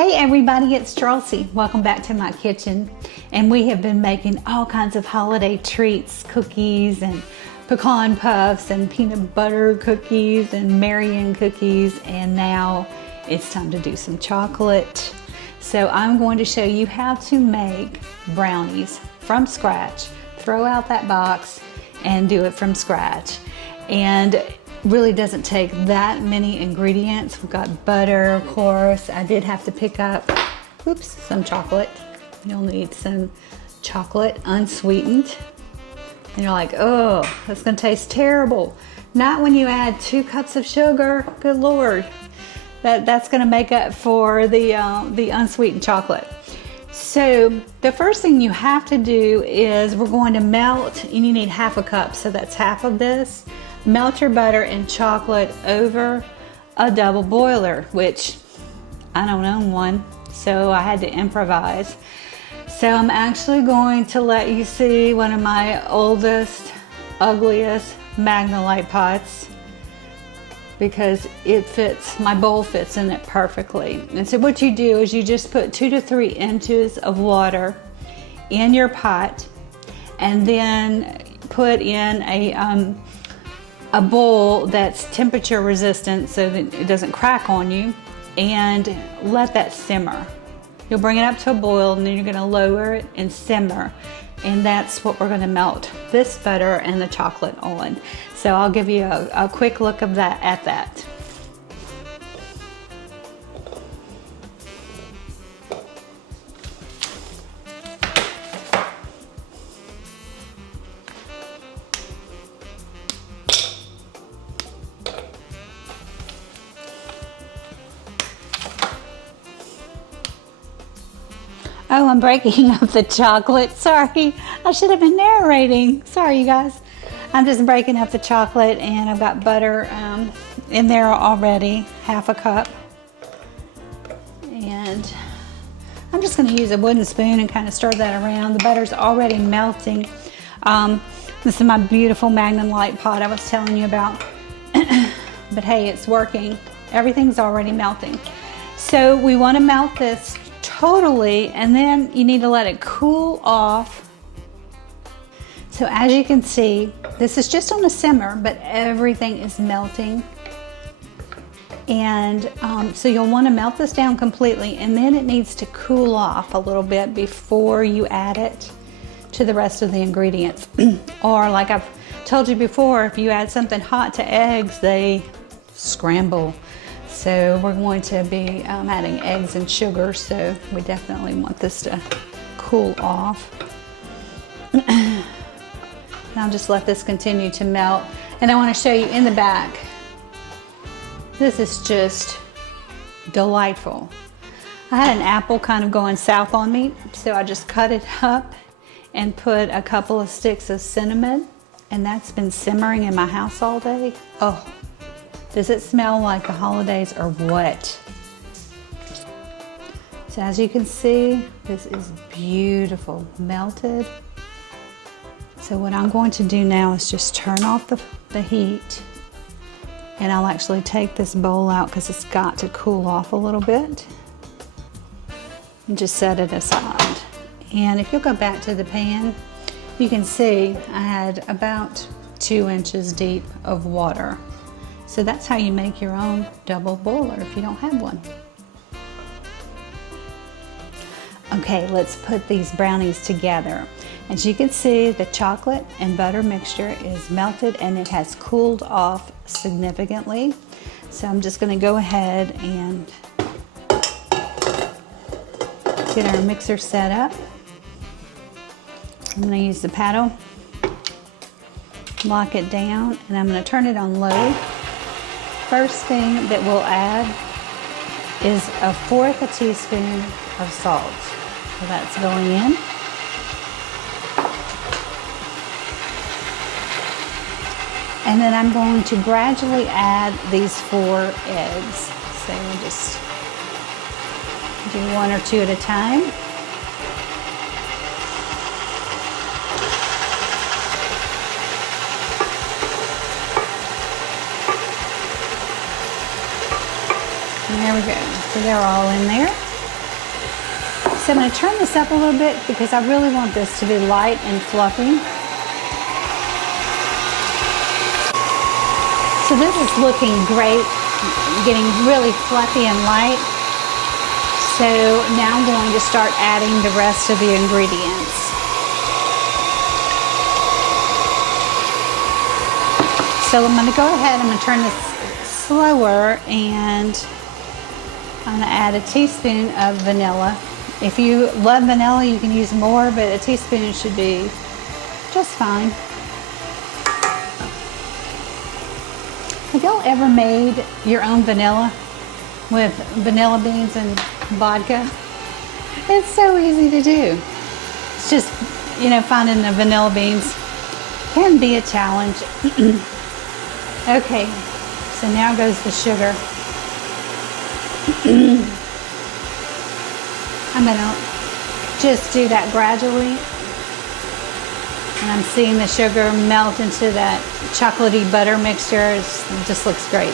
Hey everybody, it's Chelsea. Welcome back to my kitchen. And we have been making all kinds of holiday treats, cookies and pecan puffs and peanut butter cookies and Marion cookies. And now it's time to do some chocolate. So I'm going to show you how to make brownies from scratch. Throw out that box and do it from scratch. And really doesn't take that many ingredients. We've got butter, of course. I did have to pick up, some chocolate. You'll need some chocolate, unsweetened. And you're like, oh, that's gonna taste terrible. Not when you add 2 cups of sugar, good Lord. That's gonna make up for the unsweetened chocolate. So the first thing you have to do is we're going to melt, and you need half a cup, so that's half of this. Melt your butter and chocolate over a double boiler, which I don't own one, so I had to improvise. So I'm actually going to let you see one of my oldest, ugliest Magnolite pots because it fits, my bowl fits in it perfectly. And so what you do is you just put 2 to 3 inches of water in your pot and then put in a bowl that's temperature resistant so that it doesn't crack on you, and let that simmer. You'll bring it up to a boil and then you're gonna lower it and simmer. And that's what we're gonna melt this butter and the chocolate on. So I'll give you a quick look of that at that. Oh, I'm breaking up the chocolate. Sorry, I should have been narrating. Sorry, you guys. I'm just breaking up the chocolate, and I've got butter in there already, half a cup. And I'm just gonna use a wooden spoon and kind of stir that around. The butter's already melting. This is my beautiful Magnolite pot I was telling you about. But hey, it's working. Everything's already melting. So we wanna melt this totally, and then you need to let it cool off. So as you can see, this is just on a simmer, but everything is melting. And so you'll want to melt this down completely, and then it needs to cool off a little bit before you add it to the rest of the ingredients. Or like I've told you before, if you add something hot to eggs, they scramble. So we're going to be adding eggs and sugar, so we definitely want this to cool off. And I'll just let this continue to melt. And I want to show you in the back. This is just delightful. I had an apple kind of going south on me, so I just cut it up and put a couple of sticks of cinnamon, and that's been simmering in my house all day. Oh. Does it smell like the holidays or what? So as you can see, this is beautiful, melted. So what I'm going to do now is just turn off the heat, and I'll actually take this bowl out because it's got to cool off a little bit, and just set it aside. And if you'll go back to the pan, you can see I had about 2 inches deep of water. So that's how you make your own double boiler if you don't have one. Okay, let's put these brownies together. As you can see, the chocolate and butter mixture is melted and it has cooled off significantly. So I'm just gonna go ahead and get our mixer set up. I'm gonna use the paddle, lock it down, and I'm gonna turn it on low. First thing that we'll add is 1/4 teaspoon of salt. So that's going in. And then I'm going to gradually add these 4 eggs. So we'll just do 1 or 2 at a time. And there we go. So they're all in there. So I'm going to turn this up a little bit because I really want this to be light and fluffy. So this is looking great, getting really fluffy and light. So now I'm going to start adding the rest of the ingredients. So I'm going to go ahead, I'm going to turn this slower, and I'm going to add a teaspoon of vanilla. If you love vanilla, you can use more, but a teaspoon should be just fine. Have y'all ever made your own vanilla with vanilla beans and vodka? It's so easy to do. It's just, finding the vanilla beans can be a challenge. Okay, so now goes the sugar. I'm gonna just do that gradually. And I'm seeing the sugar melt into that chocolatey butter mixture. It just looks great.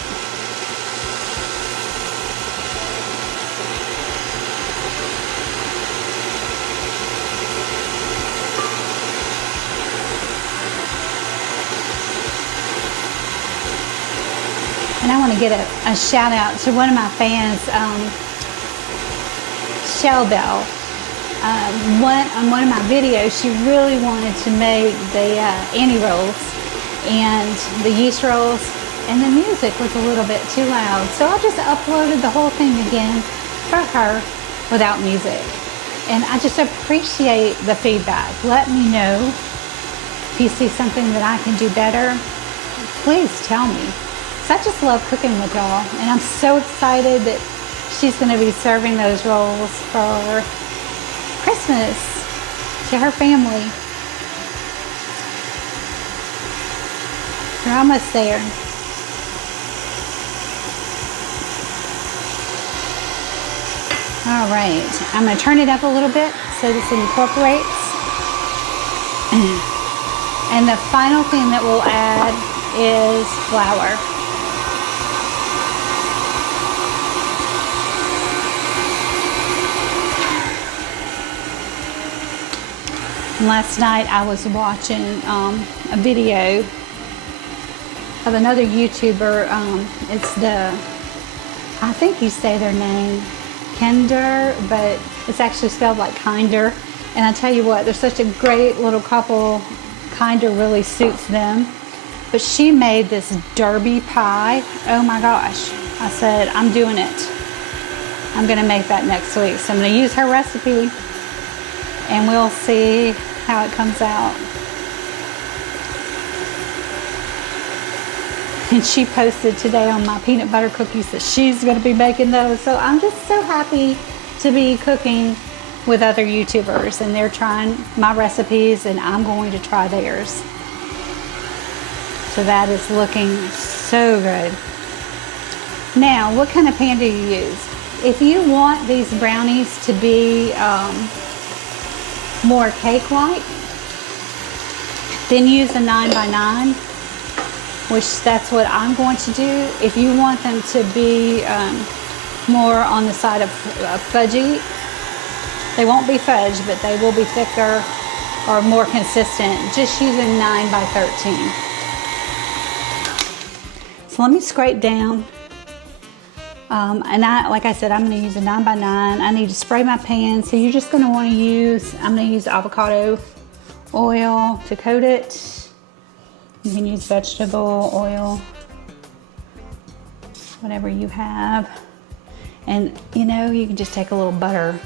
And I want to get a shout out to one of my fans, Shell Bell. On one of my videos, she really wanted to make the Annie rolls and the yeast rolls, and the music was a little bit too loud. So I just uploaded the whole thing again for her without music. And I just appreciate the feedback. Let me know if you see something that I can do better. Please tell me. So I just love cooking with y'all, and I'm so excited that she's going to be serving those rolls for Christmas to her family. We're almost there. All right, I'm going to turn it up a little bit so this incorporates. And the final thing that we'll add is flour. Last night I was watching a video of another YouTuber. I think you say their name, Kinder, but it's actually spelled like Kinder. And I tell you what, they're such a great little couple. Kinder really suits them. But she made this derby pie. Oh my gosh. I said, I'm doing it. I'm gonna make that next week. So I'm gonna use her recipe, and we'll see how it comes out. And she posted today on my peanut butter cookies that she's going to be making those. So I'm just so happy to be cooking with other YouTubers, and they're trying my recipes and I'm going to try theirs. So that is looking so good. Now, what kind of pan do you use? If you want these brownies to be more cake-like, then use a 9x9, which that's what I'm going to do. If you want them to be more on the side of fudgy, they won't be fudge, but they will be thicker or more consistent, just using 9x13. So let me scrape down. And like I said, I'm going to use a 9x9. I need to spray my pan, so you're just going to want to use, I'm going to use avocado oil to coat it. You can use vegetable oil, whatever you have. And you can just take a little butter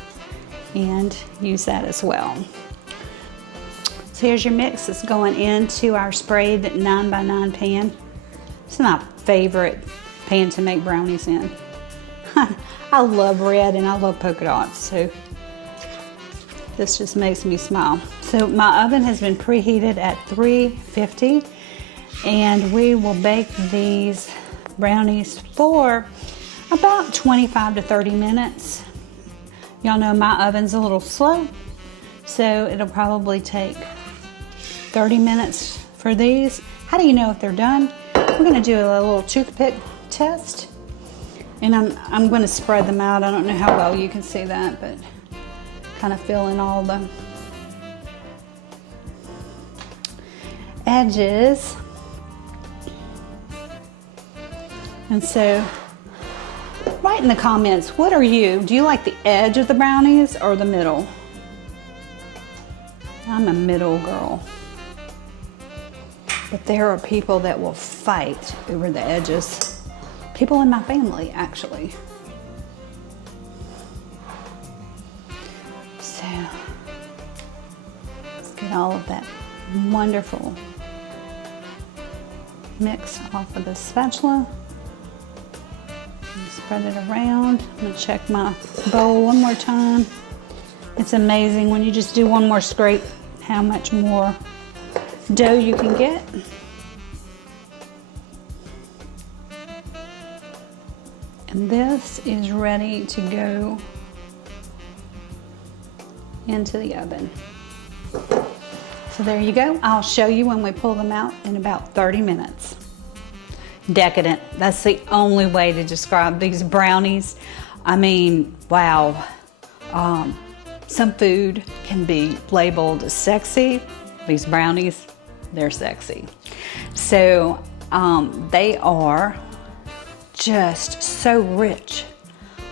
and use that as well. So here's your mix. It's going into our sprayed 9x9 pan. It's my favorite pan to make brownies in. I love red and I love polka dots, so this just makes me smile. So my oven has been preheated at 350, and we will bake these brownies for about 25 to 30 minutes. Y'all know my oven's a little slow, so it'll probably take 30 minutes for these. How do you know if they're done? We're gonna do a little toothpick test. And I'm going to spread them out. I don't know how well you can see that, but kind of fill in all the edges. And so write in the comments, what are you? Do you like the edge of the brownies or the middle? I'm a middle girl. But there are people that will fight over the edges. People in my family, actually. So, let's get all of that wonderful mix off of the spatula. Spread it around. I'm gonna check my bowl one more time. It's amazing when you just do one more scrape how much more dough you can get. And this is ready to go into the oven. So there you go. I'll show you when we pull them out in about 30 minutes. Decadent. That's the only way to describe these brownies. I mean, wow. Some food can be labeled sexy. These brownies, they're sexy. So they are just so rich,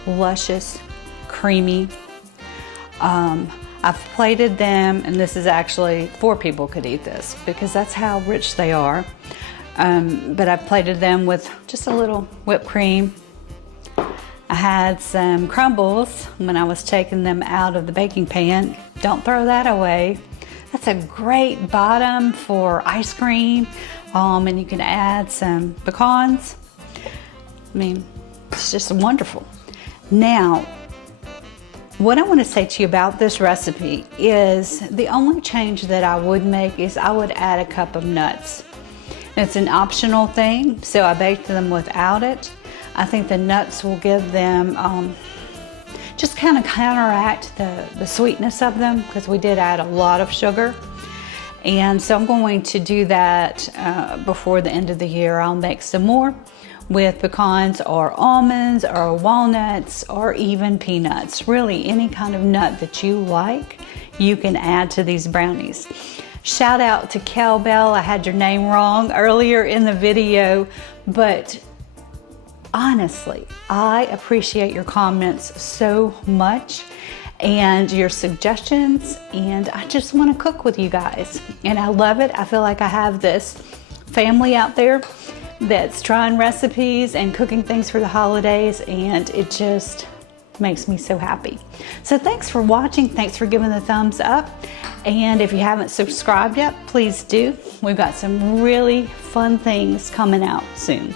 luscious, creamy. I've plated them, and this is actually 4 people could eat this because that's how rich they are. But I've plated them with just a little whipped cream. I had some crumbles when I was taking them out of the baking pan. Don't throw that away. That's a great bottom for ice cream. And you can add some pecans. I mean, it's just wonderful. Now, what I want to say to you about this recipe is the only change that I would make is I would add a cup of nuts. It's an optional thing, so I baked them without it. I think the nuts will give them, just kind of counteract the sweetness of them because we did add a lot of sugar. And so I'm going to do that before the end of the year. I'll make some more with pecans or almonds or walnuts or even peanuts. Really, any kind of nut that you like, you can add to these brownies. Shout out to Cowbell. I had your name wrong earlier in the video, but honestly, I appreciate your comments so much and your suggestions, and I just want to cook with you guys. And I love it. I feel like I have this family out there that's trying recipes and cooking things for the holidays, and it just makes me so happy. So thanks for watching. Thanks for giving the thumbs up. And if you haven't subscribed yet, please do. We've got some really fun things coming out soon.